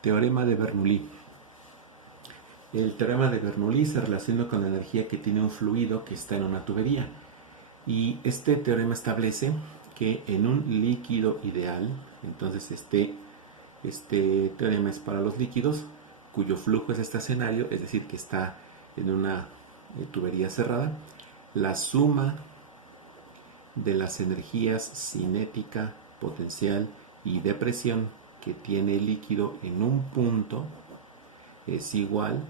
Teorema de Bernoulli. El teorema de Bernoulli se relaciona con la energía que tiene un fluido que está en una tubería. Y este teorema establece que en un líquido ideal, entonces este teorema es para los líquidos cuyo flujo es estacionario, es decir, que está en una tubería cerrada, la suma de las energías cinética, potencial y de presión que tiene el líquido en un punto es igual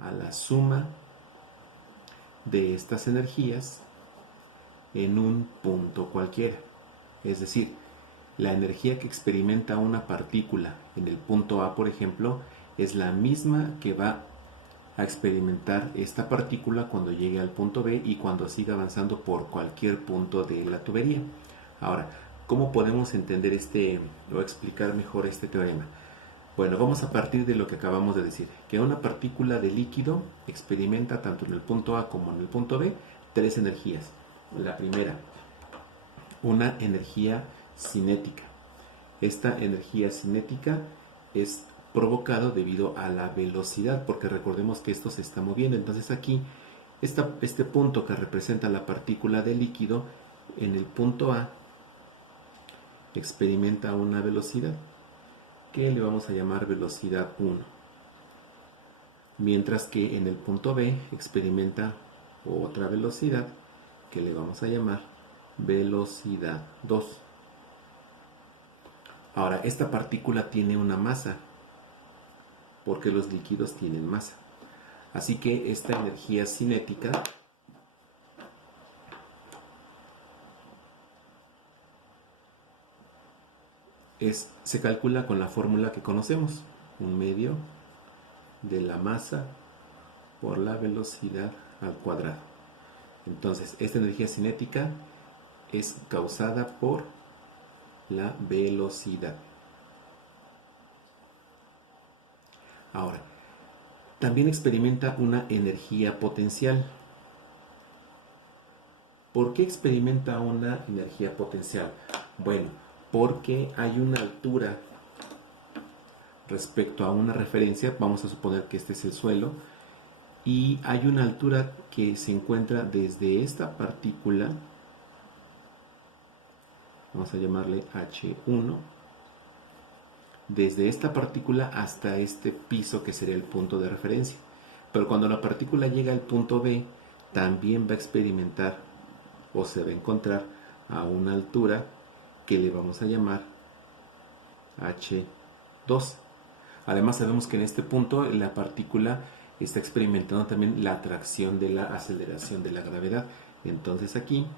a la suma de estas energías en un punto cualquiera. Es decir, la energía que experimenta una partícula en el punto A, por ejemplo, es la misma que va a experimentar esta partícula cuando llegue al punto B y cuando siga avanzando por cualquier punto de la tubería. Ahora, ¿cómo podemos entender o explicar mejor este teorema? Bueno, vamos a partir de lo que acabamos de decir, que una partícula de líquido experimenta tanto en el punto A como en el punto B tres energías. La primera, una energía cinética. Esta energía cinética es provocado debido a la velocidad, porque recordemos que esto se está moviendo. Entonces aquí, este punto que representa la partícula de líquido, en el punto A, experimenta una velocidad que le vamos a llamar velocidad 1. Mientras que en el punto B experimenta otra velocidad que le vamos a llamar velocidad 2. Ahora, esta partícula tiene una masa, porque los líquidos tienen masa. Así que esta energía cinética se calcula con la fórmula que conocemos, 1/2 de la masa por la velocidad al cuadrado. Entonces, esta energía cinética es causada por la velocidad. Ahora, también experimenta una energía potencial. ¿Por qué experimenta una energía potencial? Bueno, porque hay una altura respecto a una referencia, vamos a suponer que este es el suelo, y hay una altura que se encuentra desde esta partícula, vamos a llamarle H1, desde esta partícula hasta este piso que sería el punto de referencia. Pero cuando la partícula llega al punto B, también va a experimentar o se va a encontrar a una altura que le vamos a llamar H2. Además sabemos que en este punto la partícula está experimentando también la atracción de la aceleración de la gravedad. Entonces aquí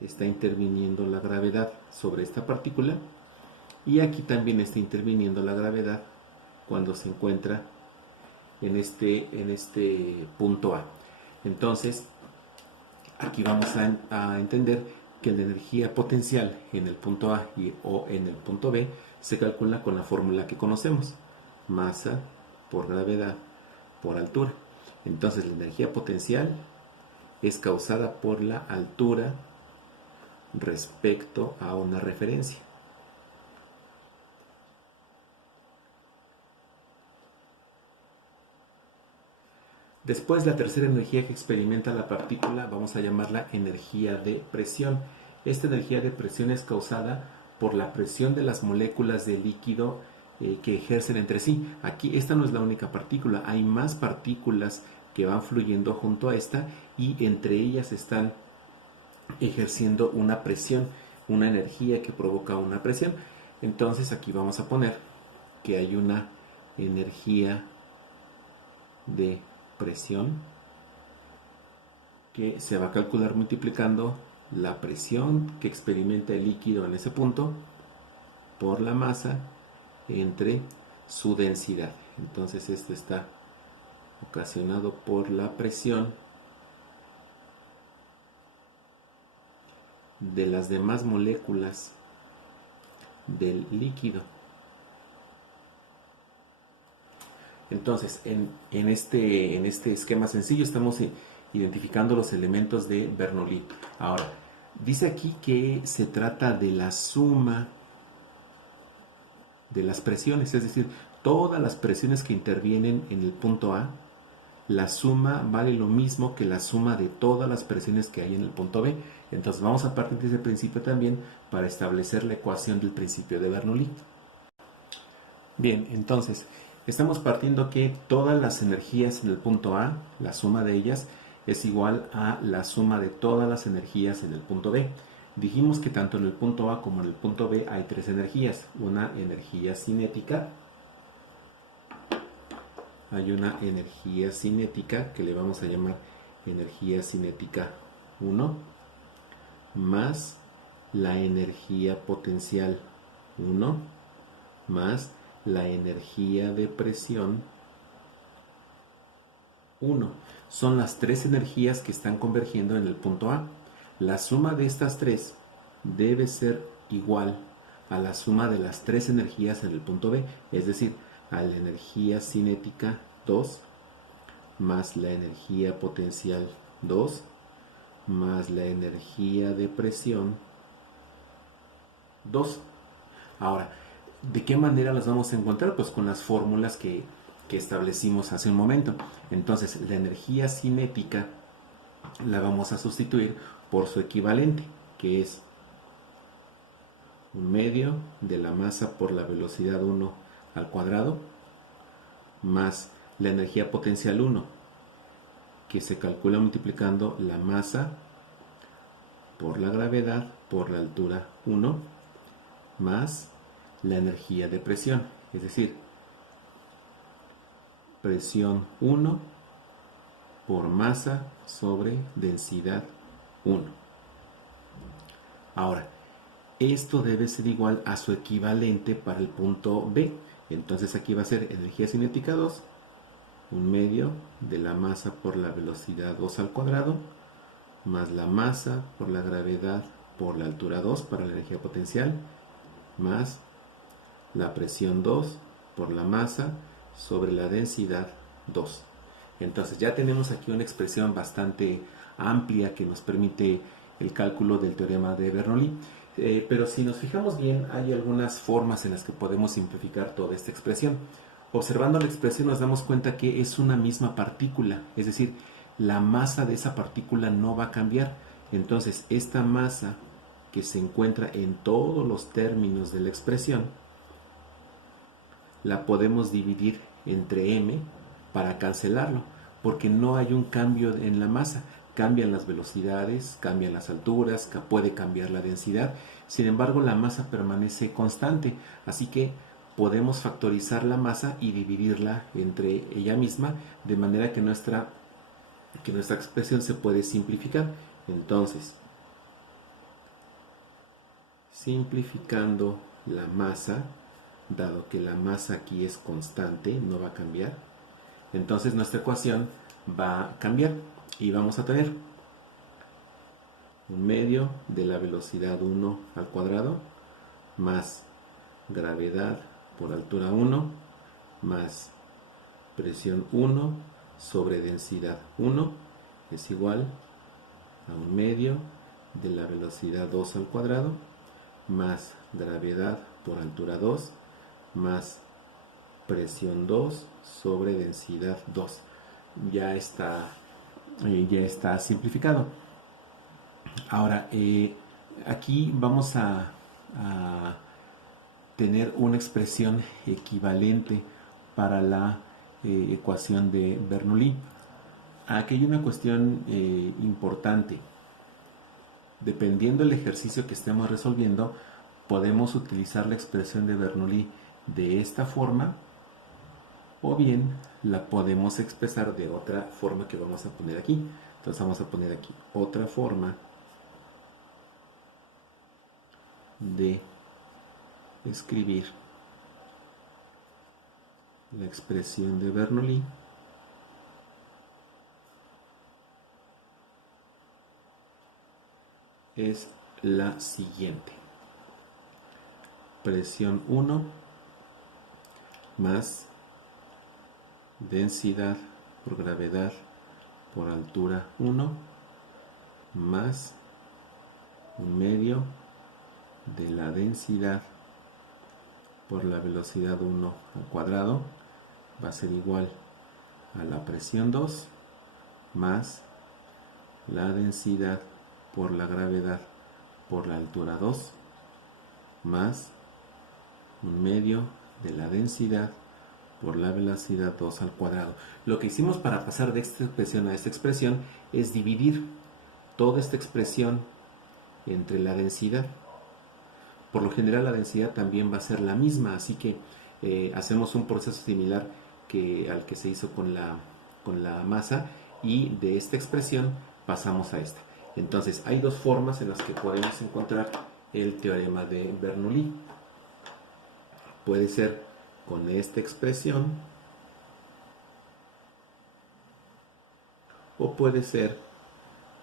está interviniendo la gravedad sobre esta partícula y aquí también está interviniendo la gravedad cuando se encuentra en este punto A. Entonces aquí vamos a entender que la energía potencial en el punto A o en el punto B se calcula con la fórmula que conocemos, masa por gravedad por altura. Entonces la energía potencial es causada por la altura respecto a una referencia. Después, la tercera energía que experimenta la partícula vamos a llamarla energía de presión. Esta energía de presión es causada por la presión de las moléculas de líquido que ejercen entre sí. Aquí esta no es la única partícula, hay más partículas que van fluyendo junto a esta y entre ellas están ejerciendo una presión, una energía que provoca una presión. Entonces aquí vamos a poner que hay una energía de presión que se va a calcular multiplicando la presión que experimenta el líquido en ese punto por la masa entre su densidad. Entonces esto está ocasionado por la presión de las demás moléculas del líquido. Entonces, en este esquema sencillo estamos identificando los elementos de Bernoulli. Ahora, Dice aquí que se trata de la suma de las presiones, es decir, todas las presiones que intervienen en el punto A, la suma vale lo mismo que la suma de todas las presiones que hay en el punto B. Entonces vamos a partir de ese principio también para establecer la ecuación del principio de Bernoulli. Bien, entonces estamos partiendo que todas las energías en el punto A, la suma de ellas, es igual a la suma de todas las energías en el punto B. Dijimos que tanto en el punto A como en el punto B hay tres energías. Una energía cinética, hay una energía cinética que le vamos a llamar energía cinética 1, más la energía potencial 1, más la energía de presión 1. Son las tres energías que están convergiendo en el punto A. La suma de estas tres debe ser igual a la suma de las tres energías en el punto B, es decir, a la energía cinética 2 más la energía potencial 2 más la energía de presión 2. Ahora, ¿de qué manera las vamos a encontrar? Pues con las fórmulas que establecimos hace un momento. Entonces, la energía cinética la vamos a sustituir por su equivalente, que es 1/2 de la masa por la velocidad 1 al cuadrado, más la energía potencial 1, que se calcula multiplicando la masa por la gravedad por la altura 1, más la energía de presión, es decir, presión 1 por masa sobre densidad 1. Ahora, esto debe ser igual a su equivalente para el punto B. Entonces aquí va a ser energía cinética 2, 1/2 de la masa por la velocidad 2 al cuadrado, más la masa por la gravedad por la altura 2 para la energía potencial, más la presión 2 por la masa sobre la densidad 2. Entonces ya tenemos aquí una expresión bastante amplia que nos permite el cálculo del teorema de Bernoulli. Pero si nos fijamos bien, hay algunas formas en las que podemos simplificar toda esta expresión. Observando la expresión nos damos cuenta que es una misma partícula, es decir, la masa de esa partícula no va a cambiar. Entonces, esta masa que se encuentra en todos los términos de la expresión, la podemos dividir entre m para cancelarlo, porque no hay un cambio en la masa. Cambian las velocidades, cambian las alturas, puede cambiar la densidad. Sin embargo, la masa permanece constante, así que podemos factorizar la masa y dividirla entre ella misma, de manera que nuestra expresión se puede simplificar. Entonces, simplificando la masa, dado que la masa aquí es constante, no va a cambiar, entonces nuestra ecuación va a cambiar y vamos a tener 1/2 de la velocidad 1 al cuadrado más gravedad por altura 1 más presión 1 sobre densidad 1 es igual a 1/2 de la velocidad 2 al cuadrado más gravedad por altura 2 más presión 2 sobre densidad 2. Ya está simplificado. Ahora, aquí vamos a tener una expresión equivalente para la ecuación de Bernoulli. Aquí hay una cuestión importante. Dependiendo del ejercicio que estemos resolviendo, podemos utilizar la expresión de Bernoulli de esta forma, o bien la podemos expresar de otra forma que vamos a poner aquí. Entonces vamos a poner aquí otra forma de escribir la expresión de Bernoulli. Es la siguiente: presión 1 más densidad por gravedad por altura 1 más 1 medio de la densidad por la velocidad 1 al cuadrado va a ser igual a la presión 2 más la densidad por la gravedad por la altura 2 más 1 medio de la densidad por la velocidad 2 al cuadrado. Lo que hicimos para pasar de esta expresión a esta expresión es dividir toda esta expresión entre la densidad. Por lo general la densidad también va a ser la misma, así que hacemos un proceso similar al que se hizo con la masa, y de esta expresión pasamos a esta. Entonces hay dos formas en las que podemos encontrar el teorema de Bernoulli. Puede ser con esta expresión o puede ser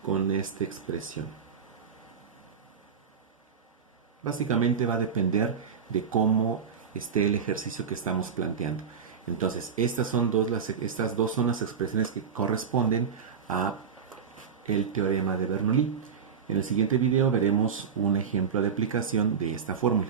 con esta expresión. Básicamente va a depender de cómo esté el ejercicio que estamos planteando. Entonces, estas dos son las expresiones que corresponden a el teorema de Bernoulli. En el siguiente video veremos un ejemplo de aplicación de esta fórmula.